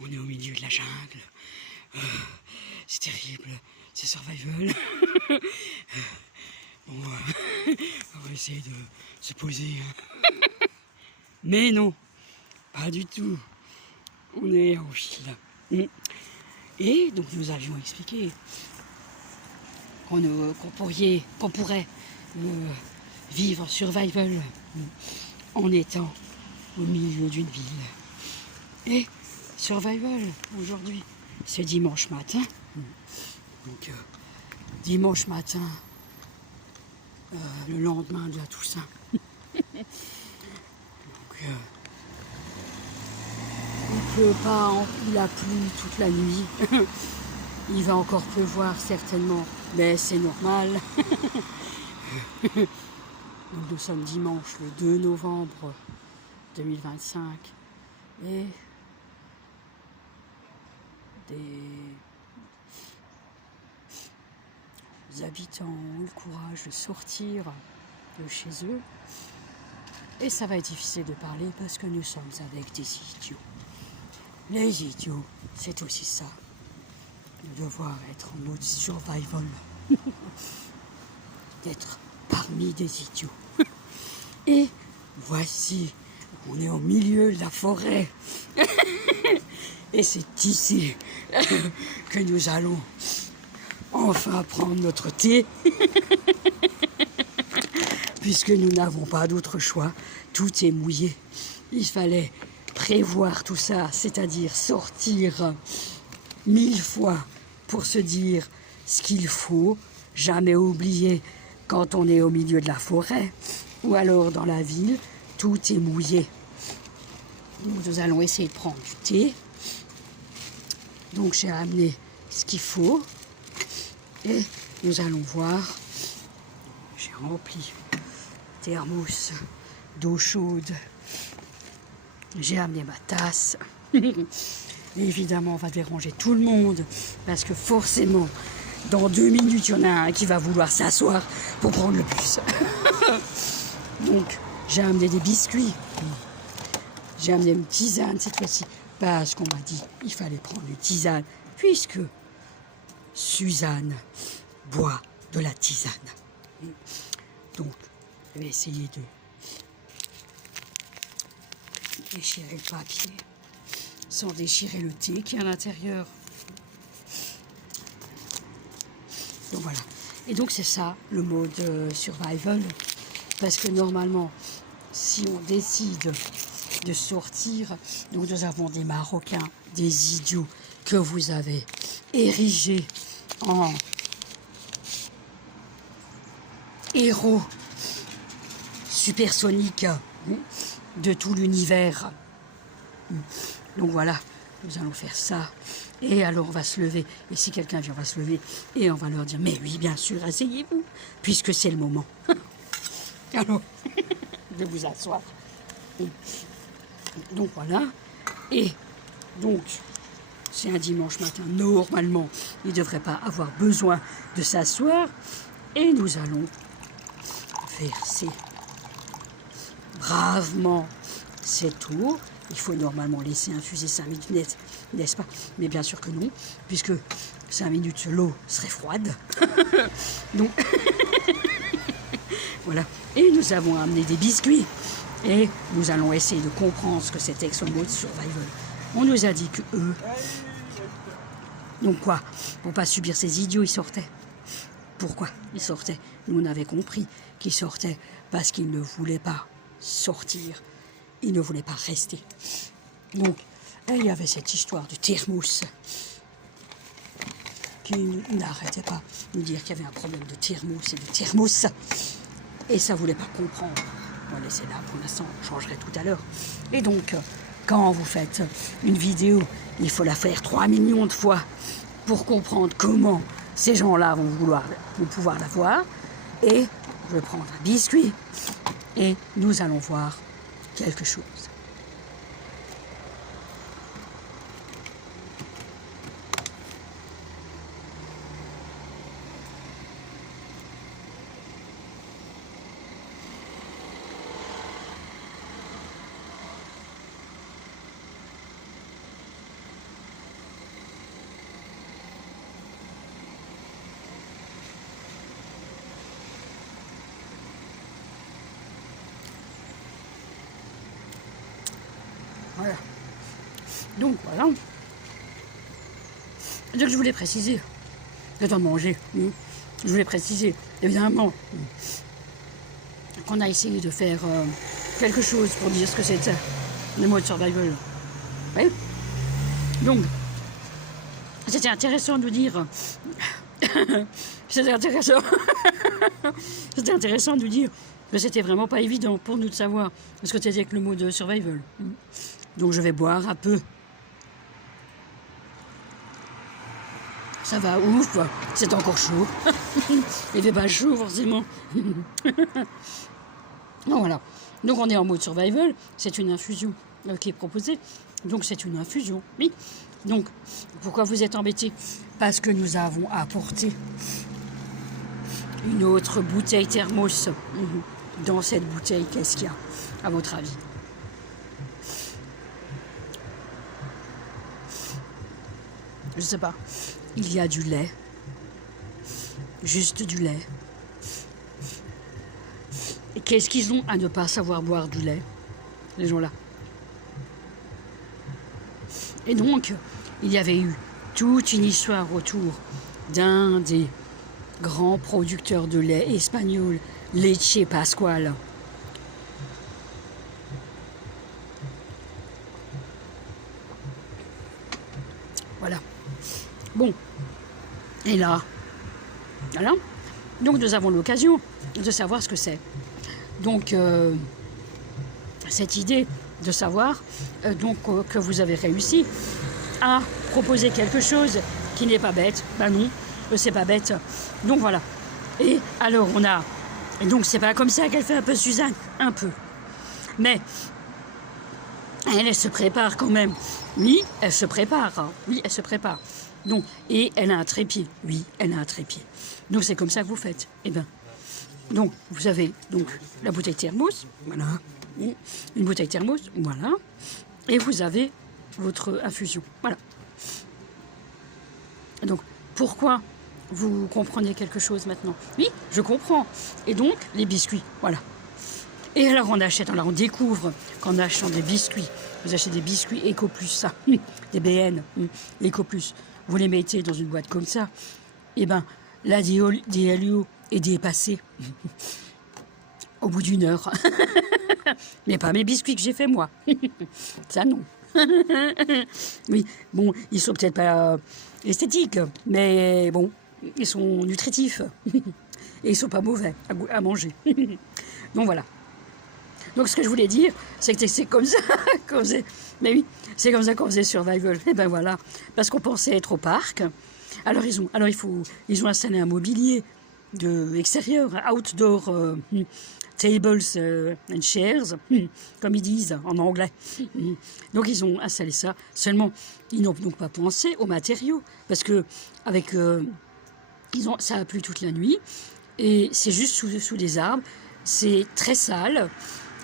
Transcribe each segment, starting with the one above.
On est au milieu de la jungle. C'est terrible. C'est survival. Bon, on va essayer de se poser. Mais non, pas du tout. On est en ville. Et donc nous avions expliqué qu'on pourrait vivre survival en étant au milieu d'une ville. Et survival aujourd'hui, c'est dimanche matin. Donc dimanche matin, le lendemain de la Toussaint. Donc il pleut pas, il a plu toute la nuit. Il va encore pleuvoir certainement, mais c'est normal. Donc nous sommes dimanche le 2 novembre 2025 et des habitants ont eu le courage de sortir de chez eux. Et ça va être difficile de parler parce que nous sommes avec des idiots. Les idiots, c'est aussi ça. De devoir être en mode survival. D'être parmi des idiots. Et voici, on est au milieu de la forêt. Et c'est ici que nous allons enfin prendre notre thé. Puisque nous n'avons pas d'autre choix, tout est mouillé. Il fallait prévoir tout ça, c'est-à-dire sortir 1000 fois pour se dire ce qu'il faut, jamais oublier quand on est au milieu de la forêt ou alors dans la ville, tout est mouillé. Donc nous allons essayer de prendre du thé. Donc j'ai amené ce qu'il faut et nous allons voir. J'ai rempli thermos d'eau chaude. J'ai amené ma tasse. Évidemment, on va déranger tout le monde parce que forcément, dans 2 minutes, il y en a un qui va vouloir s'asseoir pour prendre le bus. Donc, j'ai amené des biscuits. J'ai amené une tisane cette fois-ci parce qu'on m'a dit qu'il fallait prendre une tisane puisque Suzanne boit de la tisane. Donc, je vais essayer de déchirer le papier sans déchirer le thé qui est à l'intérieur. Donc voilà. Et donc c'est ça le mode survival. Parce que normalement, si on décide de sortir, donc nous avons des Marocains, des idiots que vous avez érigés en héros supersoniques de tout l'univers. Donc voilà, nous allons faire ça. Et alors on va se lever. Et si quelqu'un vient, on va se lever. Et on va leur dire, mais oui, bien sûr, asseyez-vous, puisque c'est le moment. Alors, de vous asseoir. Donc voilà. Et donc, c'est un dimanche matin. Normalement, il ne devrait pas avoir besoin de s'asseoir. Et nous allons verser bravement cette eau. Il faut normalement laisser infuser 5 minutes, n'est-ce pas? Mais bien sûr que non, puisque 5 minutes, l'eau serait froide. Donc, voilà. Et nous avons amené des biscuits. Et nous allons essayer de comprendre ce que c'était que ce mode survival. On nous a dit que eux... Donc quoi? Pour pas subir ces idiots, ils sortaient. Pourquoi ils sortaient? Nous, on avait compris qu'ils sortaient parce qu'ils ne voulaient pas sortir. Ils ne voulaient pas rester. Donc, il y avait cette histoire de thermos qui n'arrêtait pas de nous dire qu'il y avait un problème de thermos et de thermos. Et ça ne voulait pas comprendre. On va laisser là pour l'instant, on changerait tout à l'heure. Et donc, quand vous faites une vidéo, il faut la faire 3 millions de fois pour comprendre comment ces gens-là vont pouvoir la voir. Et je vais prendre un biscuit et nous allons voir quelque chose. Donc voilà. Donc je voulais préciser, le temps de manger, je voulais préciser, évidemment, qu'on a essayé de faire quelque chose pour dire ce que c'était, le mode survival. Oui. Donc, c'était intéressant de dire... c'était intéressant... c'était intéressant de dire que c'était vraiment pas évident pour nous de savoir ce que c'était que le mode survival. Donc je vais boire un peu. Ça va, ouf, c'est encore chaud. Il fait pas chaud forcément. Donc voilà. Donc on est en mode survival, c'est une infusion qui est proposée. Donc c'est une infusion, oui. Donc, pourquoi vous êtes embêtés? Parce que nous avons apporté une autre bouteille thermos. Dans cette bouteille, qu'est-ce qu'il y a, à votre avis? Je sais pas. Il y a du lait. Juste du lait. Et qu'est-ce qu'ils ont à ne pas savoir boire du lait, les gens-là? Et donc, il y avait eu toute une histoire autour d'un des grands producteurs de lait espagnols, Leche Pascual. Voilà. Bon. Et là, voilà. Donc nous avons l'occasion de savoir ce que c'est. Donc, cette idée de savoir que vous avez réussi à proposer quelque chose qui n'est pas bête. Ben non, c'est pas bête. Donc voilà. Et alors on a... Et donc c'est pas comme ça qu'elle fait un peu Suzanne. Un peu. Mais elle se prépare quand même. Oui, elle se prépare. Hein. Oui, elle se prépare. Donc, et elle a un trépied. Oui, elle a un trépied. Donc c'est comme ça que vous faites. Eh bien, donc vous avez donc la bouteille thermos. Voilà. Une bouteille thermos. Voilà. Et vous avez votre infusion. Voilà. Donc, pourquoi vous comprenez quelque chose maintenant? Oui, je comprends. Et donc, les biscuits, voilà. Et alors, on découvre qu'en achetant des biscuits, vous achetez des biscuits Eco Plus, ça, des BN, Eco Plus, vous les mettez dans une boîte comme ça, et ben, la DLUO est dépassée au bout d'une heure. Mais pas mes biscuits que j'ai fait moi. Ça, non. Oui, bon, ils sont peut-être pas esthétiques, mais bon, ils sont nutritifs. Et ils sont pas mauvais à manger. Donc voilà. Donc ce que je voulais dire, c'est que c'est comme ça qu'on faisait. Mais oui, c'est comme ça qu'on faisait Survival. Et ben voilà, parce qu'on pensait être au parc. Alors ils ont installé un mobilier extérieur, outdoor tables and chairs, comme ils disent en anglais. Donc ils ont installé ça. Seulement, ils n'ont donc pas pensé aux matériaux, parce que ça a plu toute la nuit, et c'est juste sous des arbres. C'est très sale.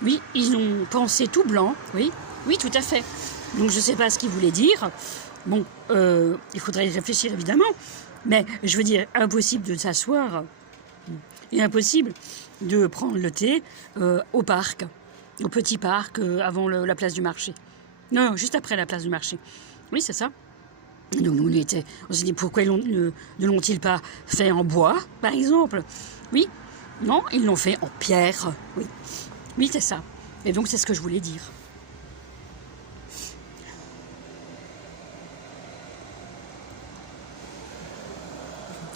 Oui, ils ont pensé tout blanc. Oui, tout à fait. Donc je ne sais pas ce qu'ils voulaient dire. Bon, il faudrait y réfléchir évidemment. Mais je veux dire, impossible de s'asseoir et impossible de prendre le thé au parc, au petit parc avant la place du marché. Non, juste après la place du marché. Oui, c'est ça. Donc on s'est dit pourquoi ne l'ont-ils pas fait en bois, par exemple? Oui, non, ils l'ont fait en pierre. Oui, c'est ça. Et donc c'est ce que je voulais dire.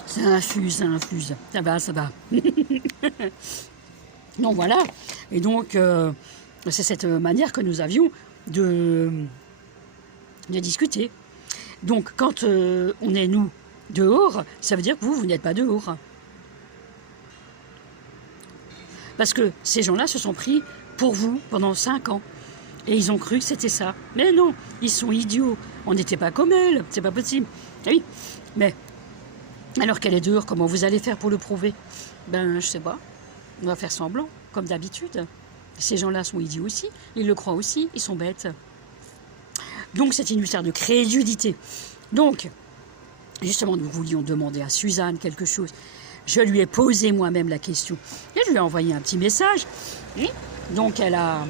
Ça infuse. Ça va. Donc voilà. Et donc, c'est cette manière que nous avions de discuter. Donc, quand on est, nous, dehors, ça veut dire que vous n'êtes pas dehors. Parce que ces gens-là se sont pris pour vous pendant 5 ans. Et ils ont cru que c'était ça. Mais non, ils sont idiots. On n'était pas comme elles. C'est pas possible. Oui, mais... Alors qu'elle est dehors, comment vous allez faire pour le prouver? Ben, je sais pas. On va faire semblant, comme d'habitude. Ces gens-là sont idiots aussi. Ils le croient aussi. Ils sont bêtes. Donc, c'est une histoire de crédulité. Donc, justement, nous voulions demander à Suzanne quelque chose. Je lui ai posé moi-même la question. Et je lui ai envoyé un petit message. Donc, elle a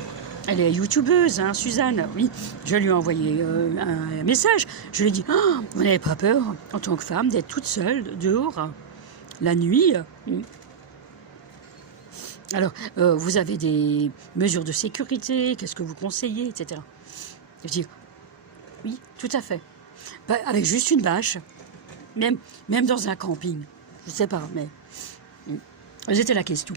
Elle est youtubeuse, hein, Suzanne. Oui, je lui ai envoyé un message. Je lui ai dit, oh, vous n'avez pas peur, en tant que femme, d'être toute seule dehors, la nuit? Alors, vous avez des mesures de sécurité, qu'est-ce que vous conseillez, etc. Je dis, oui, tout à fait. Bah, avec juste une bâche, même dans un camping. Je ne sais pas, mais c'était la question.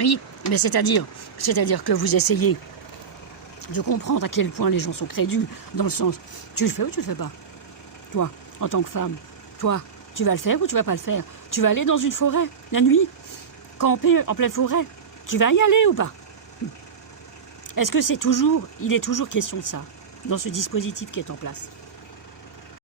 Oui, mais c'est-à-dire que vous essayez de comprendre à quel point les gens sont crédules, dans le sens, tu le fais ou tu le fais pas? Toi, en tant que femme, toi, tu vas le faire ou tu vas pas le faire? Tu vas aller dans une forêt, la nuit, camper en pleine forêt? Tu vas y aller ou pas? Est-ce que il est toujours question de ça, dans ce dispositif qui est en place?